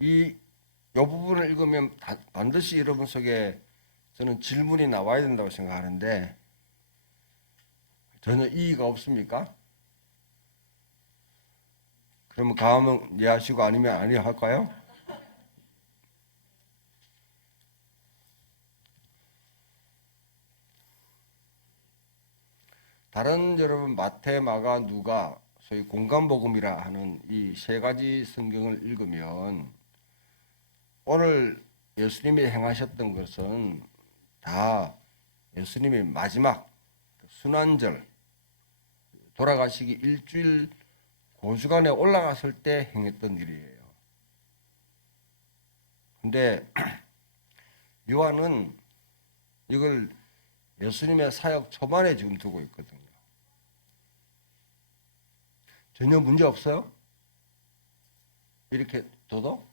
이 부분을 읽으면 반드시 여러분 속에 저는 질문이 나와야 된다고 생각하는데 전혀 이의가 없습니까? 그러면 가면 예 하시고 아니면 아니 할까요? 다른 여러분 마태, 마가, 누가 소위 공간복음이라 하는 이 세 가지 성경을 읽으면 오늘 예수님이 행하셨던 것은 다 예수님이 마지막 순환절 돌아가시기 일주일 고주간에 올라갔을 때 행했던 일이에요. 근데 요한은 이걸 예수님의 사역 초반에 지금 두고 있거든요. 전혀 문제 없어요? 이렇게 둬도?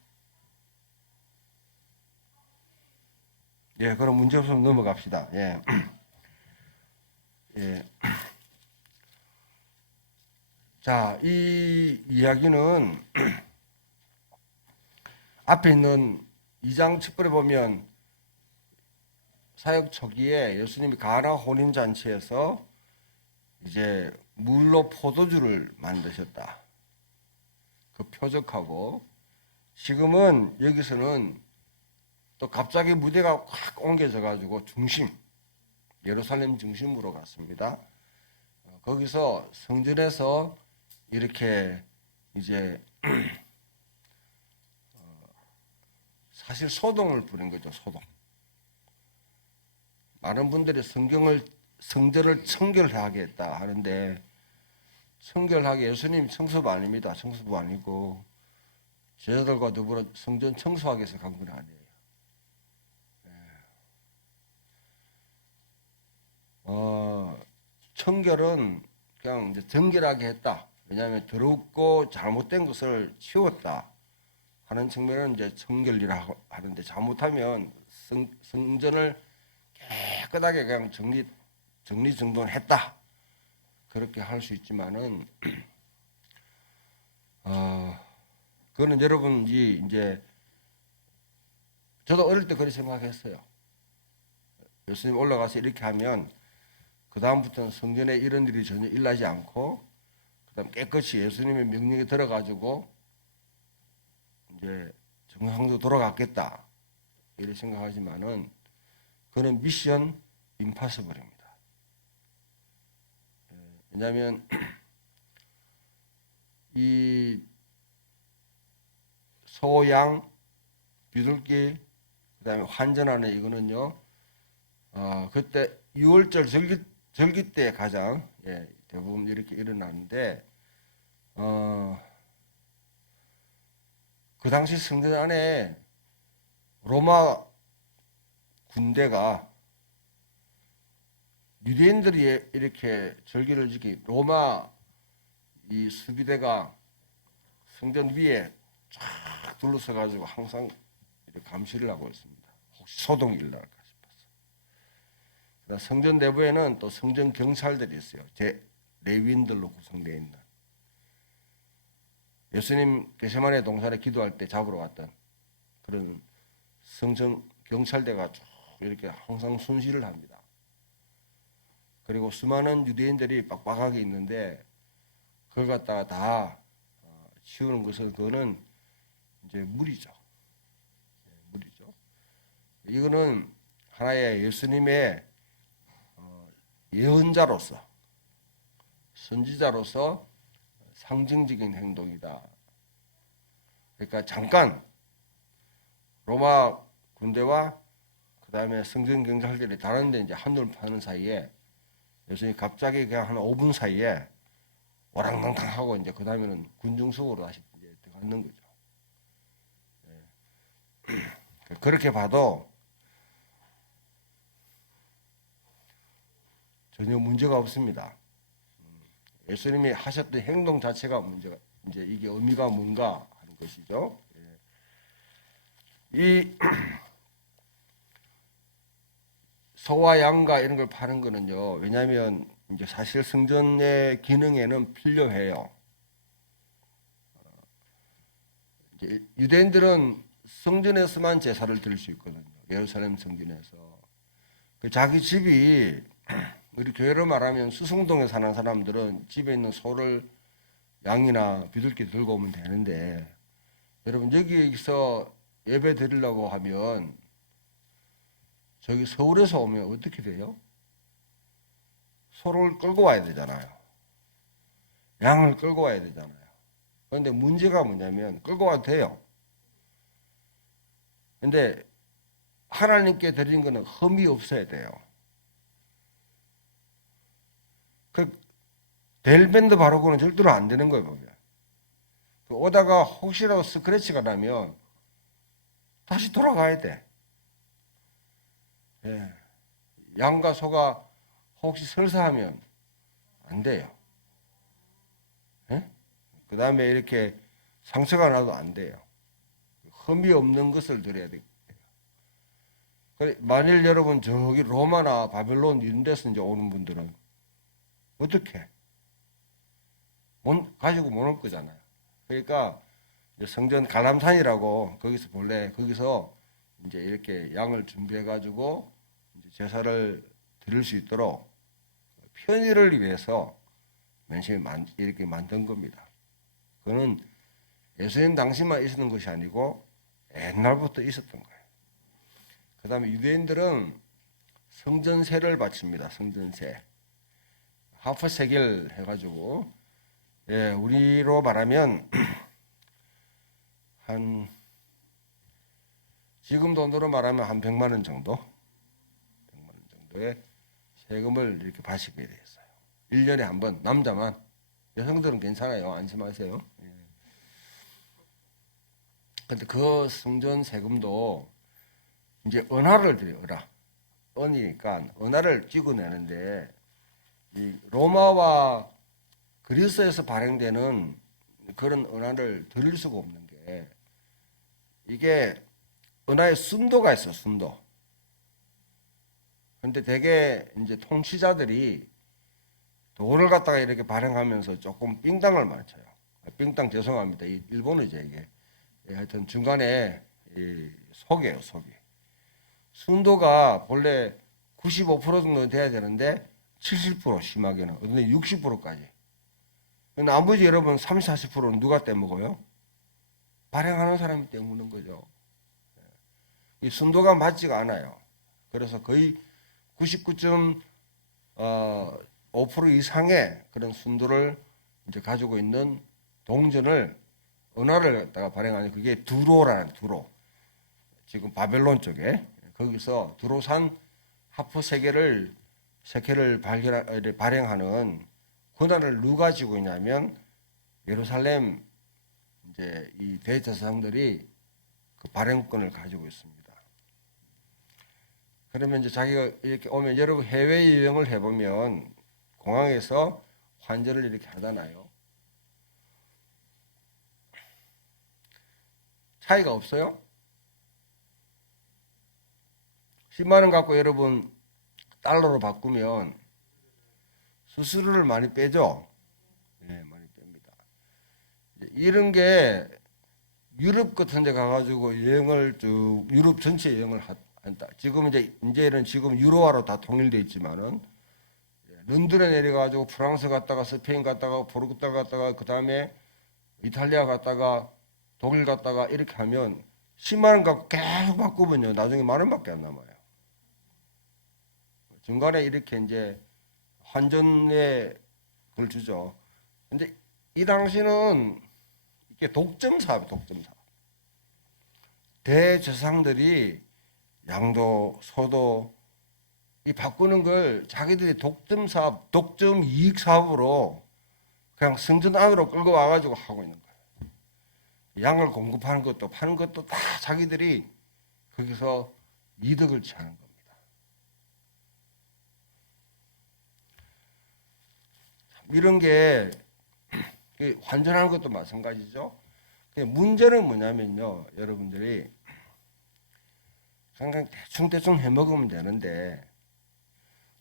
예, 그럼 문제 없으면 넘어갑시다. 예. 예. 자, 이 이야기는 앞에 있는 2장 10절에 보면 사역 초기에 예수님이 가나 혼인 잔치에서 이제 물로 포도주를 만드셨다. 그 표적하고 지금은 여기서는 또 갑자기 무대가 확 옮겨져 가지고 예루살렘 중심으로 갔습니다. 거기서 성전에서 이렇게 이제 사실 소동을 부린 거죠. 소동. 많은 분들이 성전을 청결하겠다 하는데 청결하게 예수님 청소부 아닙니다. 청소부 아니고 제자들과 더불어 성전 청소하기 위해서 간 건 아니에요. 청결은 그냥 이제 정결하게 했다. 왜냐하면 더럽고 잘못된 것을 치웠다 하는 측면은 이제 청결이라 하는데 잘못하면 성전을 깨끗하게 그냥 정리정돈했다. 그렇게 할 수 있지만은 그거는 여러분이 이제 저도 어릴 때 그렇게 생각했어요. 예수님 올라가서 이렇게 하면 그 다음부터는 성전에 이런 일이 전혀 일어나지 않고 그다음 깨끗이 예수님의 명령이 들어가지고 이제 정상도 돌아갔겠다 이렇게 생각하지만은 그는 미션 임파서블입니다. 왜냐하면 이 소양 비둘기 그다음에 환전하는 이거는요. 그때 6월절 절기 때 가장 대부분 이렇게 일어나는데 그 당시 성전 안에 로마 군대가 유대인들이 이렇게 절기를 지키 로마 이 수비대가 성전 위에 쫙 둘러서 가지고 항상 이렇게 감시를 하고 있습니다. 혹시 소동이 일어날까 싶어서. 성전 내부에는 또 성전 경찰들이 있어요. 레위인들로 구성되어 있는. 예수님 게세마네 동산에 기도할 때 잡으러 왔던 그런 성전 경찰대가 쭉 이렇게 항상 순시를 합니다. 그리고 수많은 유대인들이 빡빡하게 있는데 그걸 갖다가 다 치우는 것은 그거는 이제 무리죠. 무리죠. 이거는 하나의 예수님의 예언자로서 선지자로서 상징적인 행동이다. 그러니까 잠깐 로마 군대와 그 다음에 성전 경찰들이 다른데 이제 한눈 파는 사이에 예수님이 갑자기 그냥 한 5분 사이에 오랑당당 하고 이제 그 다음에는 군중석으로 다시 이제 들어가는 거죠. 그렇게 봐도 전혀 문제가 없습니다. 예수님이 하셨던 행동 자체가 문제가 이제 이게 의미가 뭔가 하는 것이죠. 이 소와 양과 이런 걸 파는 거는요. 왜냐하면 이제 사실 성전의 기능에는 필요해요. 유대인들은 성전에서만 제사를 드릴 수 있거든요. 예루살렘 성전에서. 자기 집이 우리 교회로 말하면 수성동에 사는 사람들은 집에 있는 소를 양이나 비둘기 들고 오면 되는데, 여러분 여기서 예배 드리려고 하면 저기 서울에서 오면 어떻게 돼요? 소를 끌고 와야 되잖아요. 양을 끌고 와야 되잖아요. 그런데 문제가 뭐냐면 끌고 와도 돼요. 근데 하나님께 드린 거는 흠이 없어야 돼요. 그 벨밴드 바르고는 절대로 안 되는 거예요, 보면. 오다가 혹시라도 스크래치가 나면 다시 돌아가야 돼. 예. 양과 소가 혹시 설사하면 안 돼요. 예? 그 다음에 이렇게 상처가 나도 안 돼요. 흠이 없는 것을 드려야 돼요. 만일 여러분 저기 로마나 바벨론 이런 데서 이제 오는 분들은 어떻게? 가지고 못 올 거잖아요. 그러니까 성전 갈람산이라고 거기서 본래 거기서 이제 이렇게 양을 준비해 가지고 제사를 드릴 수 있도록 편의를 위해서 맨심이 이렇게 만든 겁니다. 그거는 예수님 당시만 있었던 것이 아니고 옛날부터 있었던 거예요. 그 다음에 유대인들은 성전세를 바칩니다. 성전세. 하프세겔 해가지고, 예, 우리로 말하면 한 지금 돈으로 말하면 한 100만 원 정도, 100만 원 정도의 세금을 이렇게 바치게 되었어요. 1년에 한 번, 남자만. 여성들은 괜찮아요. 안심하세요. 근데 그 성전 세금도 이제 은화를 드려요. 은이니까 은화를 찍어내는데, 이 로마와 그리스에서 발행되는 그런 은화를 드릴 수가 없는 게, 이게 은화의 순도가 있어, 순도. 근데 대개 이제 통치자들이 돈을 갖다가 이렇게 발행하면서 조금 삥땅을 맞춰요. 삥땅 죄송합니다. 이 일본어죠, 이게. 하여튼 중간에 속이에요, 속이. 순도가 본래 95% 정도 돼야 되는데 70% 심하게는 어떤 60%까지. 나머지 여러분 30, 40%는 누가 떼먹어요? 발행하는 사람이 떼먹는 거죠. 이 순도가 맞지가 않아요. 그래서 거의 99.5% 이상의 그런 순도를 이제 가지고 있는 동전을 은화를 갖다가 발행하는 그게 두로라는 두로. 지금 바벨론 쪽에 거기서 두로산 하프 세계를 발행하는 권한을 누가 쥐고 있냐면 예루살렘 이제 이 대제사장들이 그 발행권을 가지고 있습니다. 그러면 이제 자기가 이렇게 오면 여러분 해외 여행을 해보면 공항에서 환전을 이렇게 하잖아요. 차이가 없어요? 10만 원 갖고 여러분 달러로 바꾸면 수수료를 많이 빼죠? 네, 많이 뺍니다. 이런 게 유럽 같은 데 가가지고 여행을 쭉 유럽 전체 여행을 한다. 지금 이제는 지금 유로화로 다 통일되어 있지만은 런던에 내려가지고 프랑스 갔다가 스페인 갔다가 포르투갈 갔다가 그 다음에 이탈리아 갔다가 독일 갔다가 이렇게 하면 10만 원 갖고 계속 바꾸면요 나중에 1만 원밖에 안 남아요. 중간에 이렇게 이제 환전에 그걸 주죠. 근데 이 당시는 이게 독점 사업, 독점 사업. 대제사장들이 양도, 소도 이 바꾸는 걸 자기들이 독점 사업, 독점 이익 사업으로 그냥 성전 안으로 끌고 와가지고 하고 있는 거예요. 양을 공급하는 것도 파는 것도 다 자기들이 거기서 이득을 취하는 겁니다. 이런 게 환전하는 것도 마찬가지죠. 문제는 뭐냐면요, 여러분들이 그냥 대충 해먹으면 되는데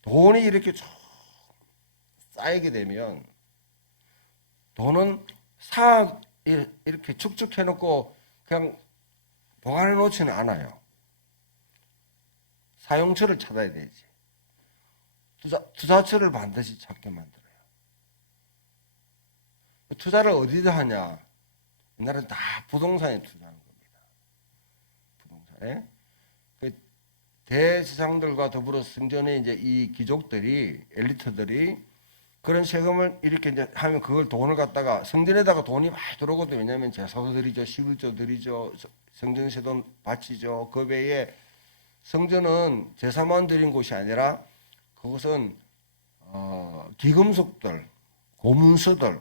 돈이 이렇게 쭉 쌓이게 되면 돈은 이렇게 축축해놓고 그냥 보관해 놓지는 않아요. 사용처를 찾아야 되지. 투자처를 반드시 찾게 만들어요. 투자를 어디다 하냐? 옛날엔 다 부동산에 투자하는 겁니다. 부동산에. 그 대지상들과 더불어 승전의 이제 이 귀족들이, 엘리트들이 그런 세금을 이렇게 이제 하면 그걸 돈을 갖다가 성전에다가 돈이 많이 들어오거든요. 왜냐하면 제사도 드리죠, 11조 드리죠, 성전세도 바치죠. 그 외에 성전은 제사만 드린 곳이 아니라 그것은 기금속들, 고문서들,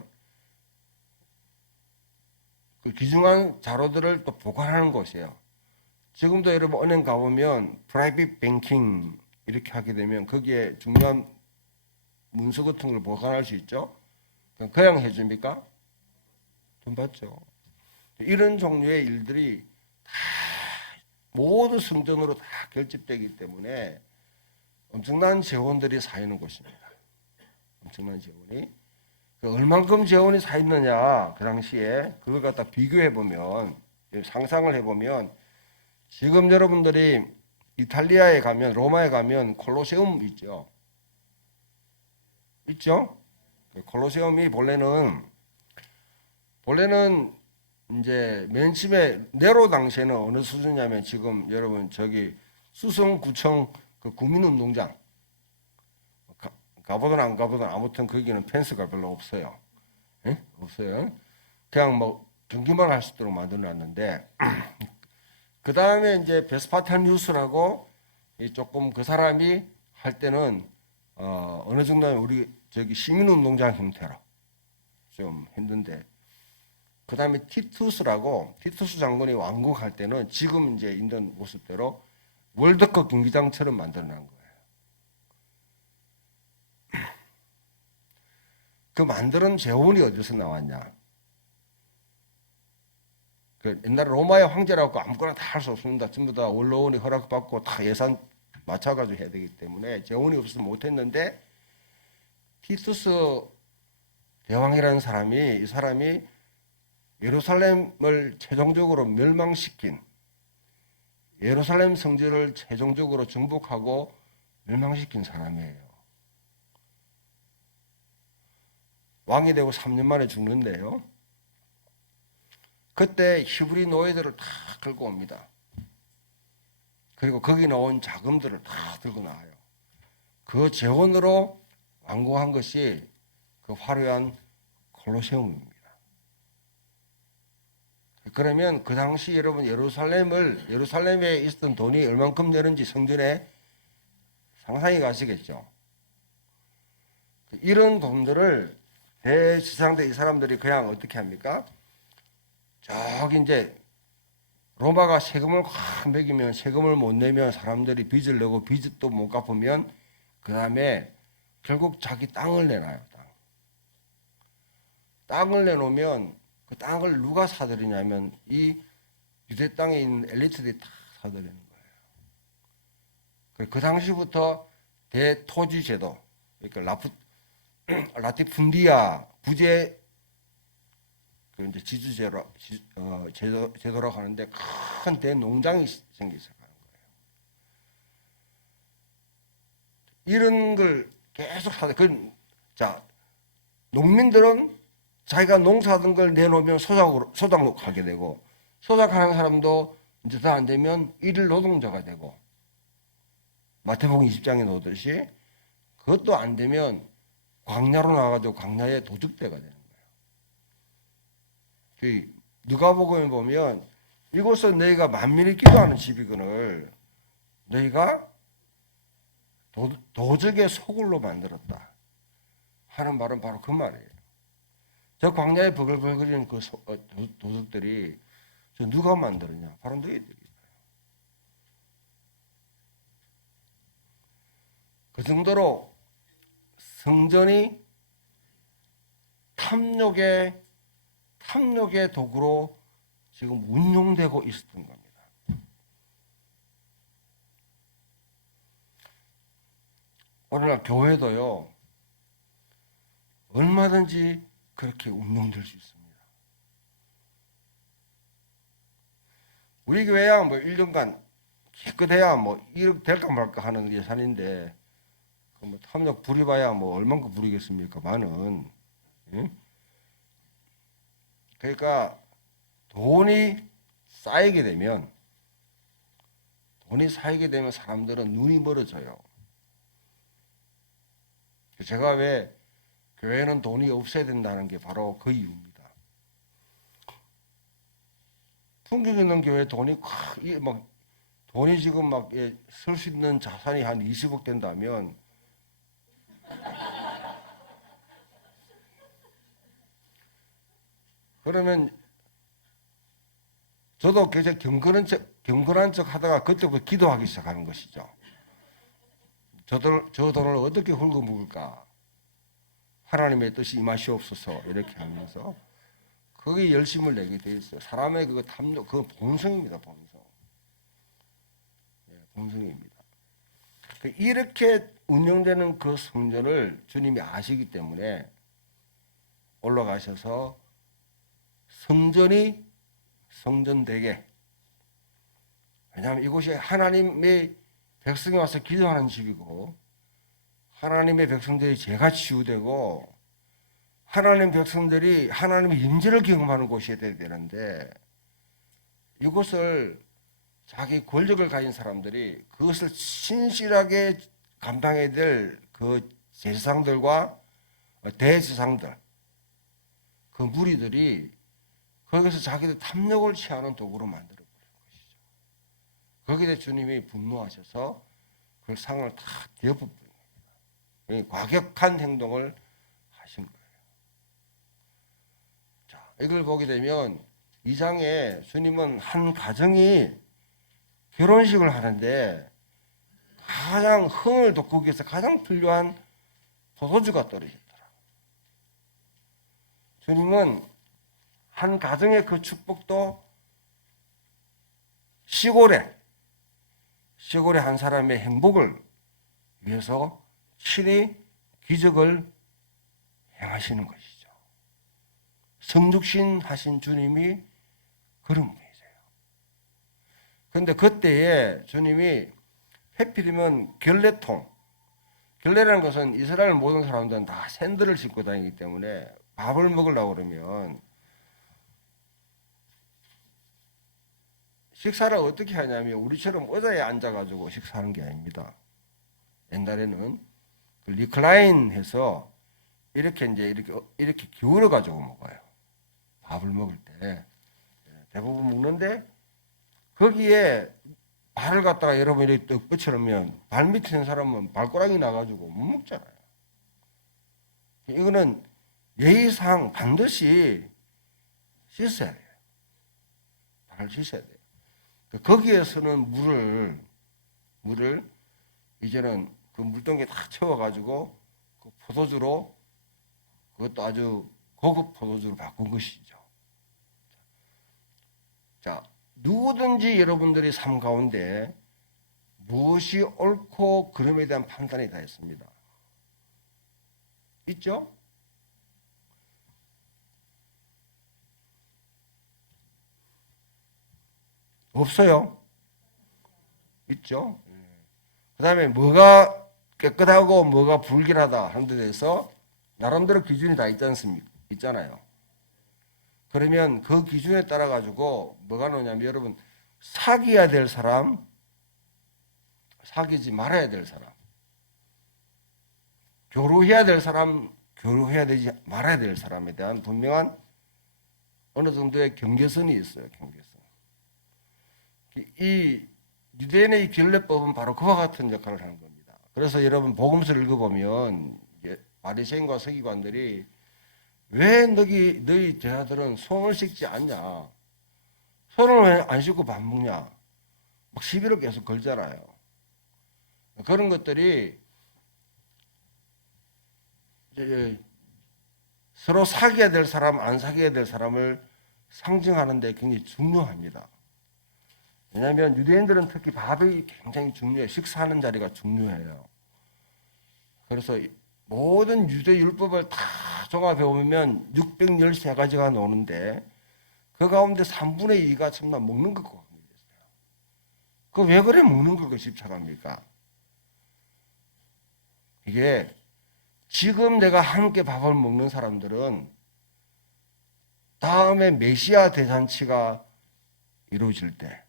그 귀중한 자료들을 또 보관하는 곳이에요. 지금도 여러분 은행 가보면 프라이빗 뱅킹 이렇게 하게 되면 거기에 중요한 문서 같은 걸 보관할 수 있죠. 그냥 해줍니까? 돈 받죠. 이런 종류의 일들이 다 모두 성전으로 다 결집되기 때문에 엄청난 재원들이 쌓이는 곳입니다. 엄청난 재원이. 얼만큼 재원이 쌓였느냐 그 당시에 그걸 갖다 비교해 보면, 상상을 해보면, 지금 여러분들이 이탈리아에 가면, 로마에 가면 콜로세움 있죠. 있죠? 콜로세움이 본래는 이제 맨 처음에 네로 당시에는 어느 수준이냐면 지금 여러분 저기 수성구청 그 구민운동장 가보든 안 가보든 아무튼 거기는 펜스가 별로 없어요. 예? 없어요. 그냥 뭐 경기만 할 수 있도록 만들어놨는데 그 다음에 이제 베스파티아누스라고 조금 그 사람이 할 때는 어느 정도는 우리 저기 시민운동장 형태로 좀 했는데, 그 다음에 티투스라고, 티투스 장군이 왕국할 때는 지금 이제 있는 모습대로 월드컵 경기장처럼 만들어낸 거예요. 그 만드는 재원이 어디서 나왔냐? 그 옛날 로마의 황제라고 아무거나 다 할 수 없습니다. 전부 다 원로원이 허락받고 다 예산 맞춰가지고 해야 되기 때문에 재원이 없어서 못했는데, 티투스 대왕이라는 사람이, 이 사람이 예루살렘을 최종적으로 멸망시킨, 예루살렘 성전을 최종적으로 정복하고 멸망시킨 사람이에요. 왕이 되고 3년 만에 죽는데요. 그때 히브리 노예들을 다 끌고 옵니다. 그리고 거기 나온 자금들을 다 들고 나와요. 그 재원으로 완공한 것이 그 화려한 콜로세움입니다. 그러면 그 당시 여러분 예루살렘에 있었던 돈이 얼만큼 되는지 성전에 상상이 가시겠죠. 이런 돈들을 대지상대 이 사람들이 그냥 어떻게 합니까? 저기 이제 로마가 세금을 확 매기면, 세금을 못 내면 사람들이 빚을 내고 빚도 못 갚으면 그 다음에 결국 자기 땅을 내놔요. 땅을 내놓으면 그 땅을 누가 사들이냐면 이 유대 땅에 있는 엘리트들이 다 사들이는 거예요. 그 당시부터 대토지 제도, 그러니까 라티푼디아 부재 그 이제 제도라고 하는데 큰 대농장이 생기기 시작하는 거예요. 이런 걸 계속 하다. 자, 농민들은 자기가 농사하던 걸 내놓으면 소작하게 되고, 소작하는 사람도 이제 다 안 되면 일일 노동자가 되고, 마태복음 20장에 나오듯이 그것도 안 되면 광야로 나가지고 광야의 도적대가 되는 거예요. 누가복음에 보면 이곳은 너희가 만민이 기도하는 집이거늘 너희가 도적의 소굴로 만들었다 하는 말은 바로 그 말이에요. 저 광야에 버글버글거리는 그 도둑들이 저 누가 만들었냐? 바로 너희들이에요. 그 정도로 성전이 탐욕의 도구로 지금 운용되고 있었던 겁니다. 오늘날 교회도요, 얼마든지 그렇게 운용될 수 있습니다. 우리 교회야 뭐 1년간 깨끗해야 뭐 이렇게 될까 말까 하는 예산인데 뭐 탐욕 부려봐야 뭐 얼만큼 부리겠습니까? 많은. 예? 그러니까 돈이 쌓이게 되면 사람들은 눈이 멀어져요. 제가 왜 교회는 돈이 없어야 된다는 게 바로 그 이유입니다. 풍경 있는 교회 막 돈이 지금 막 쓸 수 있는 자산이 한 20억 된다면 그러면 저도 굉장히 경건한 척 하다가 그때부터 기도하기 시작하는 것이죠. 저 돈을 어떻게 헐거먹을까? 하나님의 뜻이 임하시옵소서 이렇게 하면서 거기에 열심을 내게 돼 있어요. 사람의 그 탐욕, 그 본성입니다. 본성. 본성입니다. 이렇게 운영되는 그 성전을 주님이 아시기 때문에 올라가셔서 성전이 성전되게, 왜냐하면 이곳이 하나님의 백성이 와서 기도하는 집이고 하나님의 백성들이 죄가 치유되고 하나님 백성들이 하나님의 임재를 경험하는 곳이 돼야 되는데 이곳을 자기 권력을 가진 사람들이 그것을 신실하게 감당해야 될 그 제사장들과 대제사장들, 그 무리들이 거기서 자기들 탐욕을 취하는 도구로 만들어버린 것이죠. 거기에 대해 주님이 분노하셔서 그 상을 다 뒤엎어버린 겁니다. 과격한 행동을 하신 거예요. 자, 이걸 보게 되면 이 장에 주님은 한 가정이 결혼식을 하는데 가장 흥을 돋구기 위해서 가장 필요한 포도주가 떨어졌더라. 주님은 한 가정의 그 축복도 시골에 한 사람의 행복을 위해서 친히 기적을 행하시는 것이죠. 성육신 하신 주님이 그런 분이세요. 그런데 그때에 주님이 해필이면 결례라는 것은 이스라엘 모든 사람들은 다 샌들을 신고 다니기 때문에 밥을 먹으려고 그러면 식사를 어떻게 하냐면 우리처럼 의자에 앉아가지고 식사하는 게 아닙니다. 옛날에는 그 리클라인해서 이렇게 이렇게 기울어 가지고 먹어요. 밥을 먹을 때 대부분 먹는데 거기에 발을 갖다가 여러분 이렇게 떡 붙여놓으면 발 밑에 있는 사람은 발가락이 나가지고 못 먹잖아요. 이거는 예의상 반드시 씻어야 돼요. 발을 씻어야 돼요. 거기에서는 물을 이제는 그 물동이에 다 채워가지고 그 포도주로 그것도 아주 고급 포도주로 바꾼 것이죠. 자, 누구든지 여러분들의 삶 가운데 무엇이 옳고 그름에 대한 판단이 다 있습니다. 있죠? 없어요? 있죠? 그 다음에 뭐가 깨끗하고 뭐가 불결하다 하는 데 대해서 나름대로 기준이 다 있지 않습니까? 있잖아요. 그러면 그 기준에 따라 가지고 뭐가 나오냐면 여러분 사귀어야 될 사람, 사귀지 말아야 될 사람, 교류해야 될 사람, 교류해야 되지 말아야 될 사람에 대한 분명한 어느 정도의 경계선이 있어요. 경계선. 이 유대인의 결례법은 바로 그와 같은 역할을 하는 겁니다. 그래서 여러분 복음서를 읽어보면 바리새인과 서기관들이 왜 너희 제자들은 손을 씻지 않냐? 손을 왜 안 씻고 밥 먹냐? 막 시비를 계속 걸잖아요. 그런 것들이 이제 서로 사귀어야 될 사람, 안 사귀어야 될 사람을 상징하는 데 굉장히 중요합니다. 왜냐하면 유대인들은 특히 밥이 굉장히 중요해요. 식사하는 자리가 중요해요. 그래서 모든 유대 율법을 다 종합해 보면 613가지가 나오는데 그 가운데 3분의 2가 정말 먹는 것과 관계됐어요. 그 왜 그래 먹는 걸 집착합니까? 이게 지금 내가 함께 밥을 먹는 사람들은 다음에 메시아 대잔치가 이루어질 때,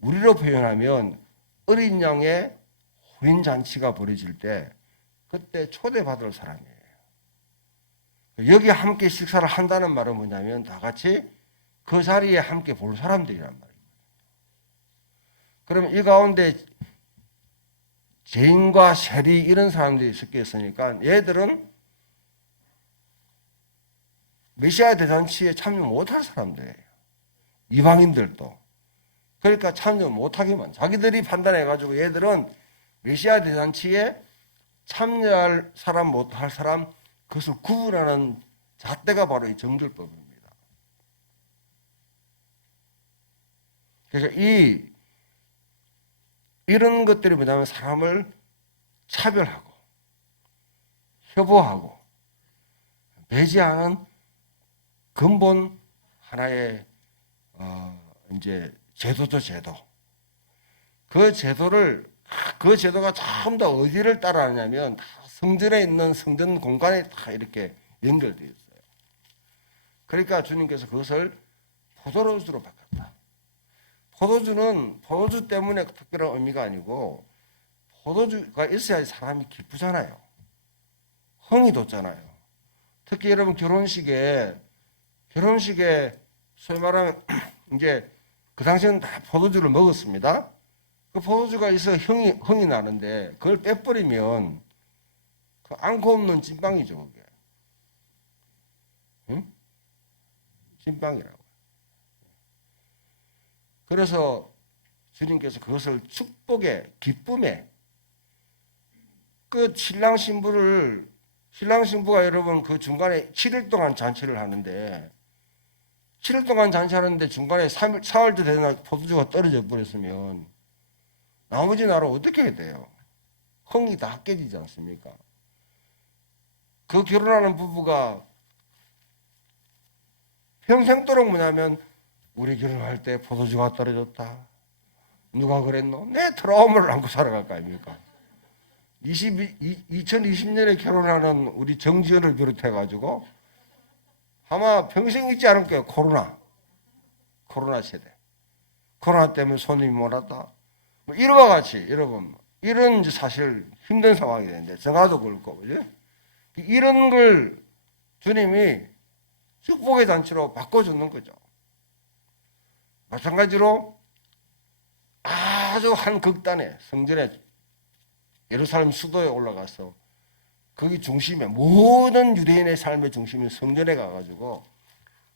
우리로 표현하면 어린 양의 혼인 잔치가 벌어질 때 그때 초대받을 사람이에요. 여기 함께 식사를 한다는 말은 뭐냐면 다 같이 그 자리에 함께 볼 사람들이란 말이에요. 그러면 이 가운데 죄인과 세리 이런 사람들이 섞여 있으니까 얘들은 메시아 대잔치에 참여 못할 사람들이에요. 이방인들도. 그러니까 참여 못하게만 자기들이 판단해가지고 얘들은 메시아 대잔치에 참여할 사람 못할 사람 그것을 구분하는 잣대가 바로 이 정결법입니다. 그래서 이런 것들이 뭐냐면 사람을 차별하고 협오하고 배제하는 근본 하나의 이제 제도죠, 제도. 그 제도가 전부 다 어디를 따라하냐면 다 성전에 있는 성전 공간에 다 이렇게 연결되어 있어요. 그러니까 주님께서 그것을 포도주로 바꿨다. 포도주는 포도주 때문에 특별한 의미가 아니고 포도주가 있어야 사람이 기쁘잖아요. 흥이 돋잖아요. 특히 여러분 결혼식에 소위 말하면 이제 그 당시에는 다 포도주를 먹었습니다. 그 포도주가 있어 흥이 나는데 그걸 빼버리면 그 앙코 없는 찐빵이죠, 그게. 응? 찐빵이라고. 그래서 주님께서 그것을 축복의 기쁨의 그 신랑 신부가 여러분 그 중간에 7일 동안 잔치를 하는데 7일 동안 잔치하는데 중간에 사흘도 되는 날 포도주가 떨어져 버렸으면 나머지 날은 어떻게 해야 돼요? 흥이 다 깨지지 않습니까? 그 결혼하는 부부가 평생도록 뭐냐면 우리 결혼할 때 포도주가 떨어졌다. 누가 그랬노? 내 트라우마를 안고 살아갈 거 아닙니까? 2020년에 결혼하는 우리 정지연을 비롯해가지고 아마 평생 잊지 않을 거예요. 코로나 세대. 코로나 때문에 손님이 못 왔다. 뭐 이와 같이 여러분 이런 사실 힘든 상황이 되는데 정화도 그렇고 그죠? 이런 걸 주님이 축복의 잔치로 바꿔주는 거죠. 마찬가지로 아주 한 극단에 성전에 예루살렘 수도에 올라가서 거기 중심에 모든 유대인의 삶의 중심인 성전에 가가지고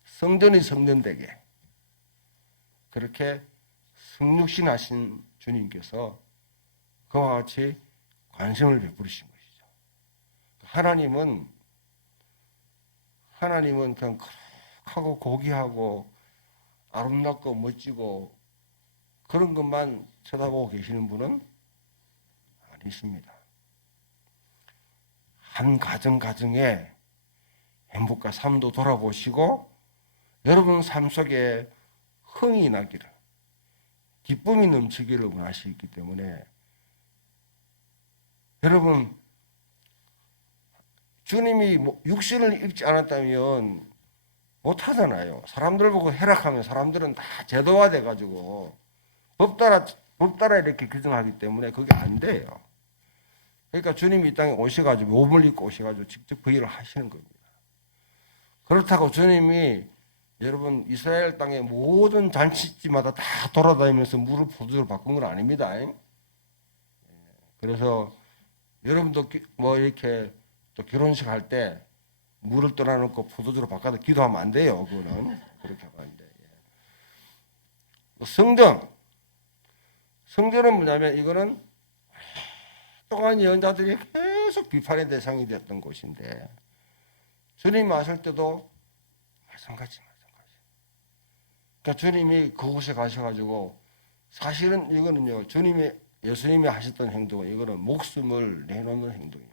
성전이 성전되게 그렇게 성육신 하신 주님께서 그와 같이 관심을 베푸신 것이죠. 하나님은 그냥 거룩하고 고귀하고 아름답고 멋지고 그런 것만 쳐다보고 계시는 분은 아니십니다. 한 가정에 행복과 삶도 돌아보시고 여러분 삶 속에 흥이 나기를 기쁨이 넘치기를 원하시기 때문에 여러분 주님이 육신을 입지 않았다면 못하잖아요. 사람들 보고 해락하면 사람들은 다 제도화돼 가지고 법 따라 이렇게 규정하기 때문에 그게 안 돼요. 그러니까 주님이 이 땅에 오셔가지고 몸을 입고 오셔가지고 직접 그 일을 하시는 겁니다. 그렇다고 주님이 여러분 이스라엘 땅의 모든 잔치집마다 다 돌아다니면서 물을 포도주로 바꾼 건 아닙니다. 그래서 여러분도 뭐 이렇게 또 결혼식 할 때 물을 떠나놓고 포도주로 바꿔서 기도하면 안 돼요. 그거는 그렇게 하면 안 돼요. 성전은 뭐냐면 이거는 동안 예언자들이 계속 비판의 대상이 됐던 곳인데 주님 왔을 때도 마찬가지. 그러니까 주님이 그곳에 가셔가지고 사실은 이거는요 예수님이 하셨던 행동은 이거는 목숨을 내놓는 행동입니다.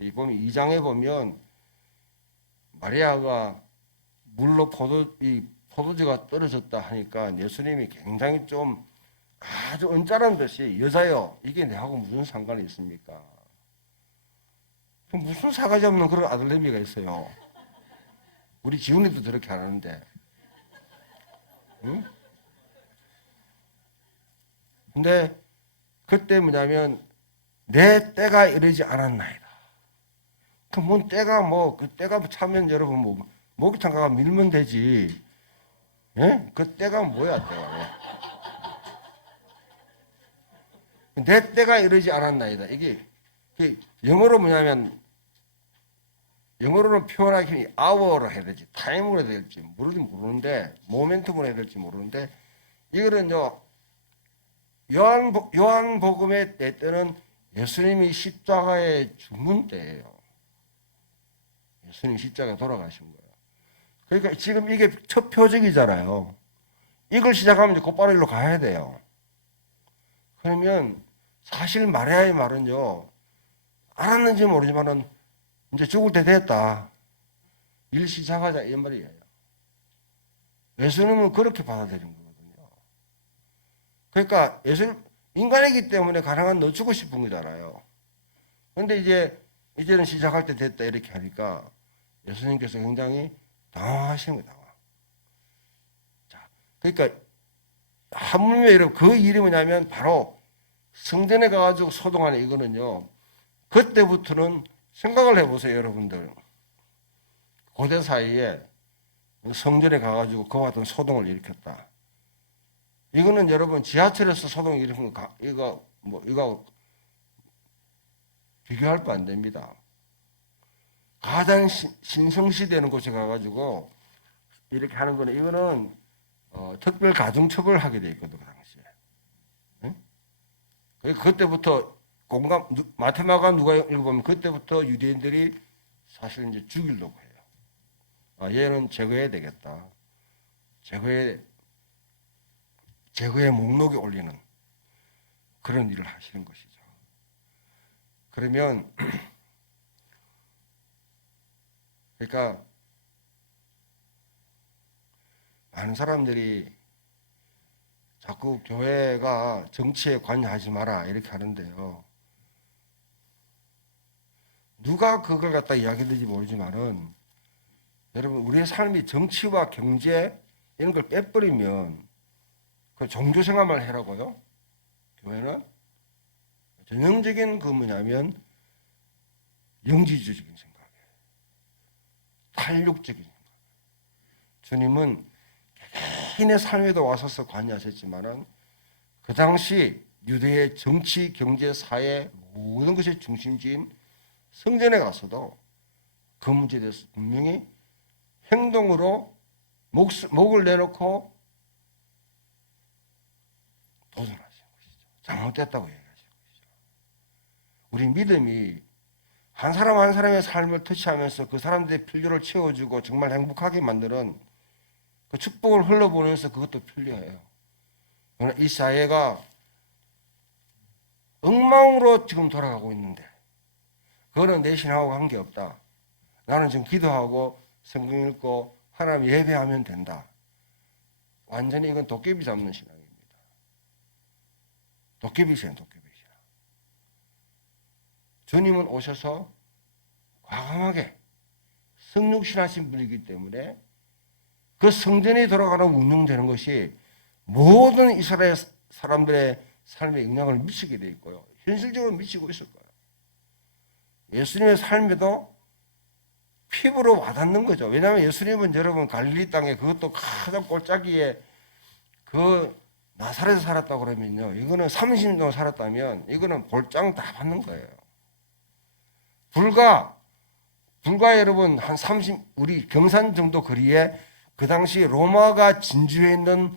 이 보면 2장에 보면 마리아가 물로 포도주가 떨어졌다 하니까 예수님이 굉장히 좀 아주 언짢은 듯이 여자여 이게 내하고 무슨 상관이 있습니까? 무슨 사가지 없는 그런 아들내미가 있어요. 우리 지훈이도 저렇게 하는데, 응? 근데 그때 뭐냐면 내 때가 이르지 않았나이다. 그뭔 때가 그 때가 차면 여러분 목욕탕 가가 밀면 되지. 예? 그 때가 뭐야 때가? 내 때가 이르지 않았나이다. 이게 영어로 뭐냐면 영어로는 표현하기 힘이 hour로 해야 될지 타임으로 해야 될지 모르는데 모멘텀으로 해야 될지 모르는데 이거는요 요한복음의 때는 예수님이 십자가에 죽는 때예요. 예수님 십자가에 돌아가신 거예요. 그러니까 지금 이게 첫 표적이잖아요. 이걸 시작하면 이제 곧바로 일로 가야 돼요. 그러면 사실 마리아의 말은요 알았는지 모르지만은 이제 죽을 때 됐다. 일 시작하자 이 말이에요. 예수님은 그렇게 받아들인 거거든요. 그러니까 예수님 인간이기 때문에 가능한 늦추고 싶은 거잖아요. 그런데 이제는 시작할 때 됐다 이렇게 하니까 예수님께서 굉장히 당황하시는 거다. 자, 그러니까 하물며 여러분 그 일이 뭐냐면 바로 성전에 가가지고 소동하는 이거는요. 그때부터는 생각을 해보세요, 여러분들. 고대 사이에 성전에 가가지고 그와 같은 소동을 일으켰다. 이거는 여러분 지하철에서 소동을 일으킨 거 이거 비교할 바 안 됩니다. 가장 신성시되는 곳에 가가지고 이렇게 하는 거는 이거는 특별 가중처벌을 하게 돼 있거든 그 당시에. 응? 그때부터 마테마가 누가 읽어보면 그때부터 유대인들이 사실 이제 죽이려고 해요. 얘는 제거해야 되겠다. 제거의 목록에 올리는 그런 일을 하시는 것이죠. 그러면 그러니까 많은 사람들이 자꾸 교회가 정치에 관여하지 마라 이렇게 하는데요. 누가 그걸 갖다 이야기하는지 모르지만은 여러분 우리의 삶이 정치와 경제 이런 걸 빼버리면 그 종교생활만 해라고요? 교회는 전형적인 그 뭐냐면 영지주의적인 생각이에요. 탄력적인 생각. 주님은 개인의 삶에도 와서서 관여하셨지만은 그 당시 유대의 정치, 경제, 사회 모든 것의 중심지인 성전에 가서도 그 문제에 대해서 분명히 행동으로 목을 내놓고 도전하시는 것이죠. 잘못됐다고 얘기하시는 것이죠. 우리 믿음이 한 사람 한 사람의 삶을 터치하면서 그 사람들의 필요를 채워주고 정말 행복하게 만드는 그 축복을 흘러보내면서 그것도 편리해요. 그러나 이 사회가 엉망으로 지금 돌아가고 있는데 그거는 내 신하고 관계없다. 나는 지금 기도하고 성경 읽고 하나님 예배하면 된다. 완전히 이건 도깨비 잡는 신앙입니다. 도깨비신. 주님은 오셔서 과감하게 성육신하신 분이기 때문에 그 성전이 돌아가는 운영되는 것이 모든 이스라엘 사람들의 삶에 영향을 미치게 돼 있고요. 현실적으로 미치고 있을 거예요. 예수님의 삶에도 피부로 와닿는 거죠. 왜냐하면 예수님은 여러분 갈릴리 땅에 그것도 가장 골짜기에 그 나사렛에 살았다고 그러면요. 이거는 30년 동안 살았다면 이거는 볼장 다 받는 거예요. 불과 여러분 한 우리 경산 정도 거리에 그 당시 로마가 진주해 있는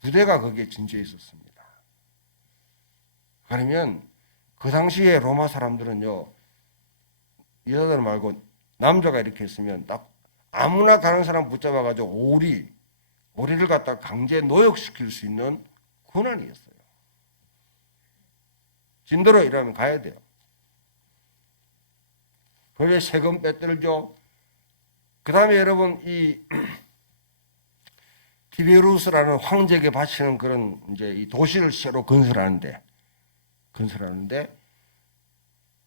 부대가 거기에 진주해 있었습니다. 그러면 그 당시에 로마 사람들은요. 여자들 말고 남자가 이렇게 했으면 딱 아무나 가는 사람 붙잡아가지고 오리를 갖다 강제 노역시킬 수 있는 권한이었어요. 진도로 일하면 가야 돼요. 그게 세금 빼들죠. 그 다음에 여러분 티베루스라는 황제에게 바치는 그런 이제 이 도시를 새로 건설하는데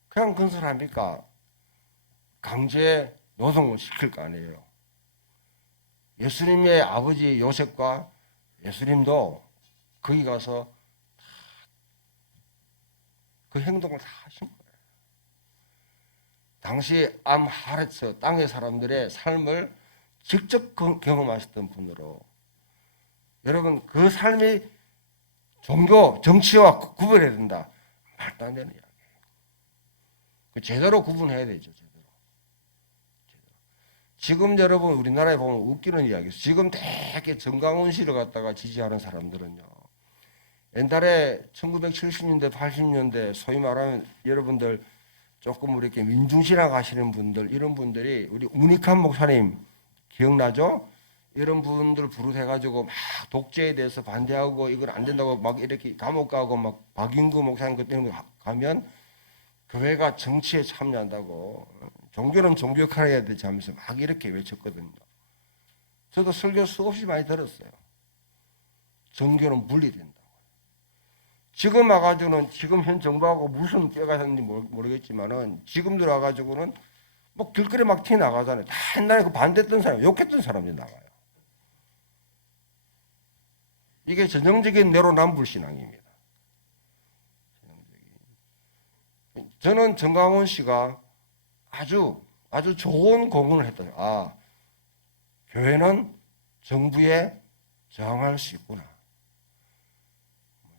그냥 건설합니까? 강제 노동을 시킬 거 아니에요. 예수님의 아버지 요셉과 예수님도 거기 가서 그 행동을 다 하신 거예요. 당시 암하레츠 땅의 사람들의 삶을 직접 경험하셨던 분으로 여러분 그 삶이 종교, 정치와 구분해야 된다. 말도 안 되는 이야기예요. 제대로 구분해야 되죠. 제대로. 지금 여러분 우리나라에 보면 웃기는 이야기예요. 지금 되게 정강훈 씨를 갖다가 지지하는 사람들은요. 옛날에 1970년대, 80년대 소위 말하면 여러분들 조금 이렇게 민중신학 하시는 분들 이런 분들이 우리 우니칸 목사님 기억나죠? 이런 분들 부르해가지고 막 독재에 대해서 반대하고 이건 안 된다고 막 이렇게 감옥 가고 막 박인구 목사님 그때 가면 교회가 정치에 참여한다고 종교는 종교 역할을 해야 되지 하면서 막 이렇게 외쳤거든요. 저도 설교 수없이 많이 들었어요. 종교는 분리된다. 지금 와가지고는 지금 현 정부하고 무슨 뼈가 셨는지 모르겠지만은 지금 들어와가지고는 뭐 길거리 막 튀어 나가잖아요. 다 옛날에 그 반대했던 사람, 욕했던 사람들이 나가요. 이게 전형적인 내로남불 신앙입니다. 저는 정강훈 씨가 아주 좋은 공헌을 했다. 아, 교회는 정부에 저항할 수 있구나.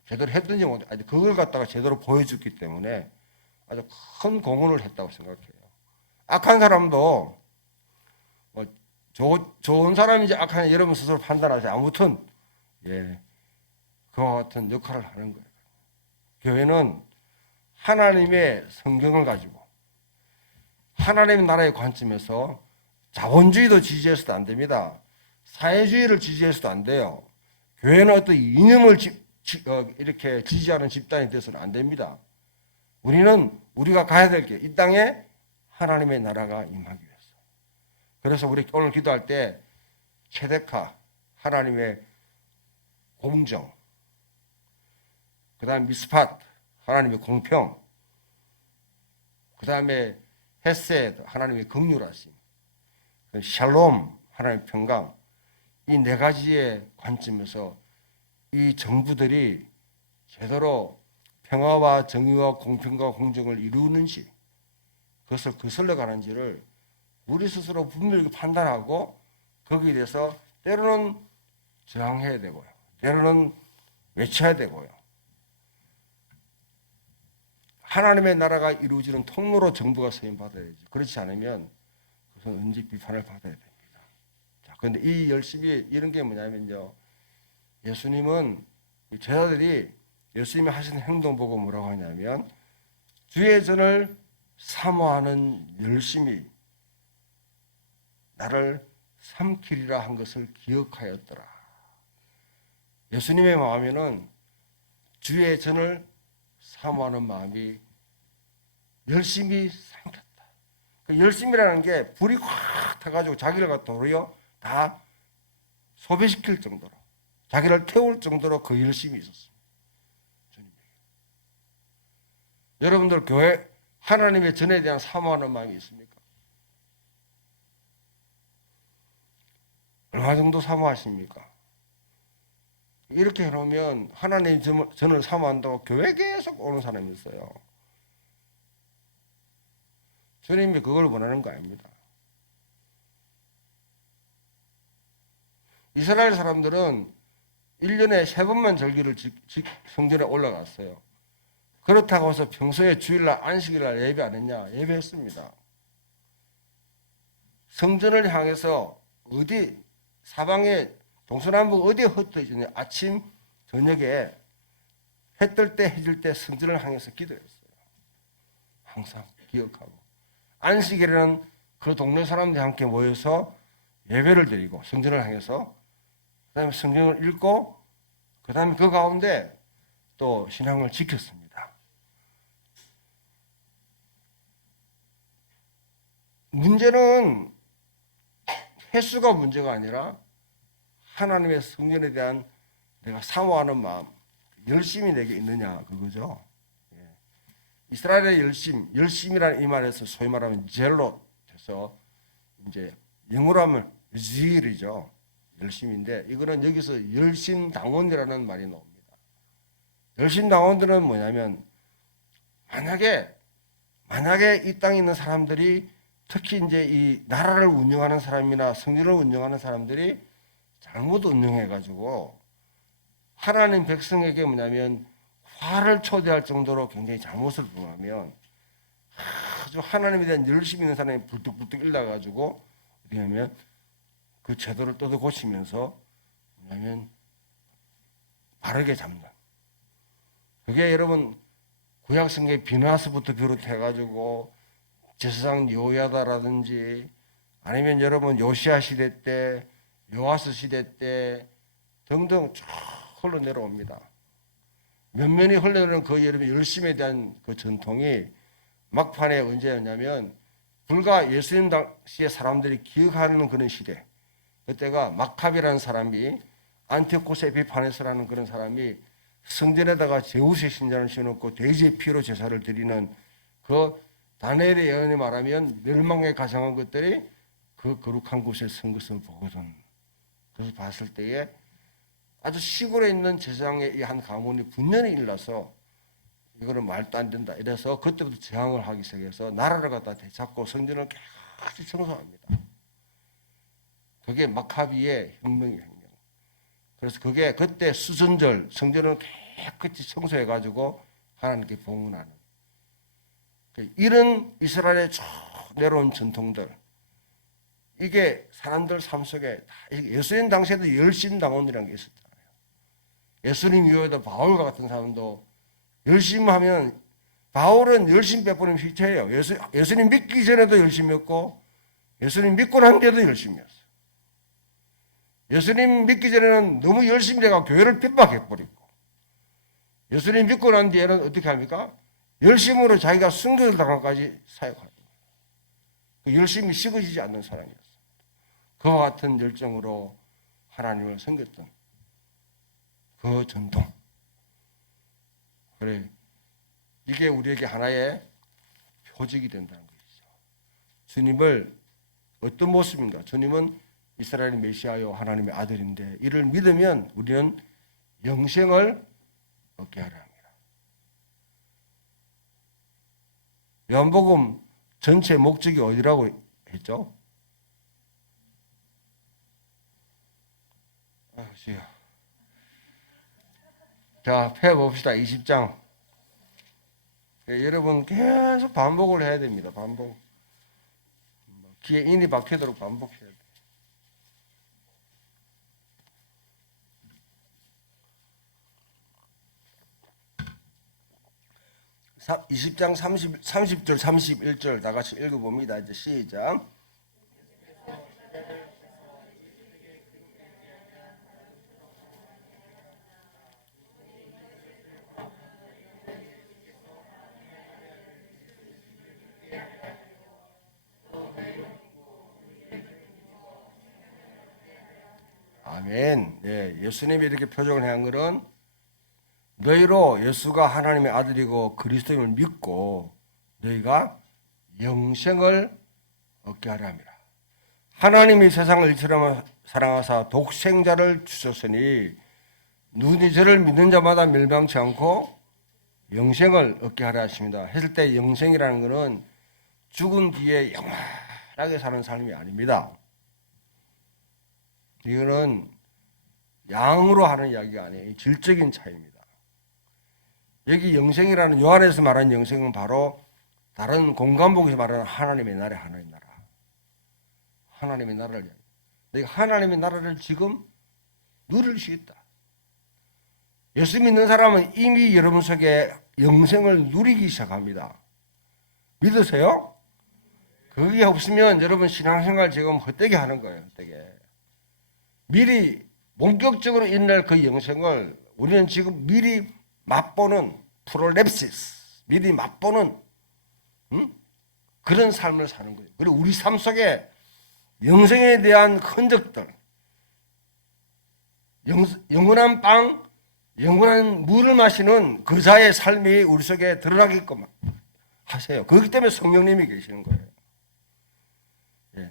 제대로 했든지 못, 아니 그걸 갖다가 제대로 보여줬기 때문에 아주 큰 공헌을 했다고 생각해요. 악한 사람도 뭐 좋은 사람인지 악한지 여러분 스스로 판단하세요. 아무튼 예, 그와 같은 역할을 하는 거예요. 교회는 하나님의 성경을 가지고 하나님의 나라의 관점에서 자본주의도 지지해서도 안 됩니다. 사회주의를 지지해서도 안 돼요. 교회는 어떤 이념을 이렇게 지지하는 집단이 돼서는 안 됩니다. 우리가 가야 될 게 이 땅에 하나님의 나라가 임하기 위해서. 그래서 우리 오늘 기도할 때 체데카 하나님의 공정, 그 다음 미스팟 하나님의 공평, 그 다음에 헤세드 하나님의 긍휼하심, 샬롬 하나님의 평강, 이 네 가지의 관점에서 이 정부들이 제대로 평화와 정의와 공평과 공정을 이루는지 그것을 거슬러 가는지를 우리 스스로 분명히 판단하고 거기에 대해서 때로는 저항해야 되고요. 때로는 외쳐야 되고요. 하나님의 나라가 이루어지는 통로로 정부가 서임받아야지. 그렇지 않으면 그것은 언제 비판을 받아야 됩니다. 자, 그런데 이 열심히 이런 게 뭐냐면요. 예수님은 제자들이 예수님이 하시는 행동 보고 뭐라고 하냐면 주의 전을 사모하는 열심히 나를 삼키리라 한 것을 기억하였더라. 예수님의 마음에는 주의 전을 사모하는 마음이 열심히 삼켰다. 그 열심이라는 게 불이 확 타가지고 자기를 갖다 도리어 다 소비시킬 정도로 자기를 태울 정도로 그 열심이 있었습니다. 여러분들 교회 하나님의 전에 대한 사모하는 마음이 있습니까? 얼마 정도 사모하십니까? 이렇게 해놓으면 하나님 전을 사모한다고 교회 계속 오는 사람이 있어요. 주님이 그걸 원하는 거 아닙니다. 이스라엘 사람들은 1년에 3번만 절기를 성전에 올라갔어요. 그렇다고 해서 평소에 주일날 안식일날 예배 안 했냐? 예배했습니다. 성전을 향해서 어디 사방에 동서남북 어디에 흩어지냐? 아침 저녁에 해 뜰 때 해질 때 성전을 향해서 기도했어요. 항상 기억하고 안식일에는 그 동네 사람들이 함께 모여서 예배를 드리고 성전을 향해서 그다음에 성경을 읽고 그다음에 그 가운데 또 신앙을 지켰습니다. 문제는 횟수가 문제가 아니라 하나님의 성전에 대한 내가 사모하는 마음, 열심이 내게 있느냐 그거죠. 이스라엘의 열심이라는 이 말에서 소위 말하면 젤롯 해서 이제 영어로 하면 zeal이죠. 열심인데 이거는 여기서 열심당원이라는 말이 나옵니다. 열심당원들은 뭐냐면 만약에 이 땅에 있는 사람들이 특히 이제 이 나라를 운영하는 사람이나 성전을 운영하는 사람들이 잘못 운영해가지고 하나님 백성에게 뭐냐면 화를 초대할 정도로 굉장히 잘못을 범하면 아주 하나님에 대한 열심히 있는 사람이 불뚝불뚝 일나가지고 어떻게 하면 그 제도를 뜯어 고치면서 뭐냐면 바르게 잡는. 그게 여러분 구약성경의 비나스부터 비롯해가지고 제사장 요야다라든지 아니면 여러분 요시야 시대 때 요아스 시대 때 등등 쭉 흘러내려옵니다. 면면이 흘러내려오는 그 여러분 열심에 대한 그 전통이 막판에 언제였냐면 불과 예수님 당시에 사람들이 기억하는 그런 시대, 그때가 마카비라는 사람이 안티오코스 에피파네스라는 그런 사람이 성전에다가 제우스의 신전을 씌워놓고 돼지의 피로 제사를 드리는 그 다니엘의 예언이 말하면 멸망에 가상한 것들이 그 거룩한 곳에 선 것을 보거든. 그래서 봤을 때에 아주 시골에 있는 제사장의 이 한 가문이 분열이 일어나서 이거는 말도 안 된다. 이래서 그때부터 저항을 하기 시작해서 나라를 갖다 되찾고 성전을 깨끗이 청소합니다. 그게 마카비의 혁명이에요. 그래서 그게 그때 수순절 성전을 깨끗이 청소해가지고 하나님께 봉헌하는 이런 이스라엘의 쭉 내려온 전통들, 이게 사람들 삶 속에 예수님 당시에도 열심당원이라는 게 있었잖아요. 예수님 이후에도 바울과 같은 사람도 열심히 하면, 바울은 열심 베푸는 휘체예요. 예수님 믿기 전에도 열심히였고 예수님 믿고 난 뒤에도 열심히였어요. 예수님 믿기 전에는 너무 열심히 해가 교회를 핍박해버리고, 예수님 믿고 난 뒤에는 어떻게 합니까? 열심으로 자기가 순교를 당한까지 사역하는 거예요. 열심히 식어지지 않는 사람이었어요. 그와 같은 열정으로 하나님을 섬겼던 그 전통. 그래, 이게 우리에게 하나의 표적이 된다는 것이죠. 주님을 어떤 모습인가? 주님은 이스라엘의 메시아요 하나님의 아들인데 이를 믿으면 우리는 영생을 얻게 하라 합니다. 요한복음 전체 목적이 어디라고 했죠? 자, 펴봅시다. 20장. 여러분 계속 반복을 해야 됩니다. 반복. 귀에 인이 박히도록 반복해야 돼요. 20장 30절 31절 다 같이 읽어봅니다. 이제 시작. 아멘. 예, 예수님이 이렇게 표적을 한 것은 너희로 예수가 하나님의 아들이고 그리스도임을 믿고 너희가 영생을 얻게 하려 함이라. 하나님이 세상을 이처럼 사랑하사 독생자를 주셨으니 누구든지 저를 믿는 자마다 멸망치 않고 영생을 얻게 하려 하십니다. 했을 때 영생이라는 것은 죽은 뒤에 영원하게 사는 삶이 아닙니다. 이거는 양으로 하는 이야기가 아니에요. 질적인 차이입니다. 여기 영생이라는 요한에서 말하는 영생은 바로 다른 공간복에서 말하는 하나님의 나라, 하나님의 나라. 하나님의 나라를 내가 하나님의 나라를 지금 누릴 수 있다. 예수 믿는 사람은 이미 여러분 속에 영생을 누리기 시작합니다. 믿으세요? 그게 없으면 여러분 신앙생활 지금 헛되게 하는 거예요. 헛되게. 미리 본격적으로 일어날 그 영생을 우리는 지금 미리 맛보는 프롤랩시스, 미리 맛보는 그런 삶을 사는 거예요. 그리고 우리 삶 속에 영생에 대한 흔적들, 영원한 빵, 영원한 물을 마시는 그자의 삶이 우리 속에 드러나게끔 하세요. 그렇기 때문에 성령님이 계시는 거예요. 예,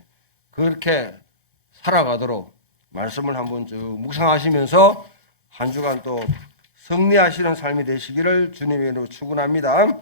그렇게 살아가도록 말씀을 한번 쭉 묵상하시면서 한 주간 또 승리하시는 삶이 되시기를 주님의 이름으로 축원합니다.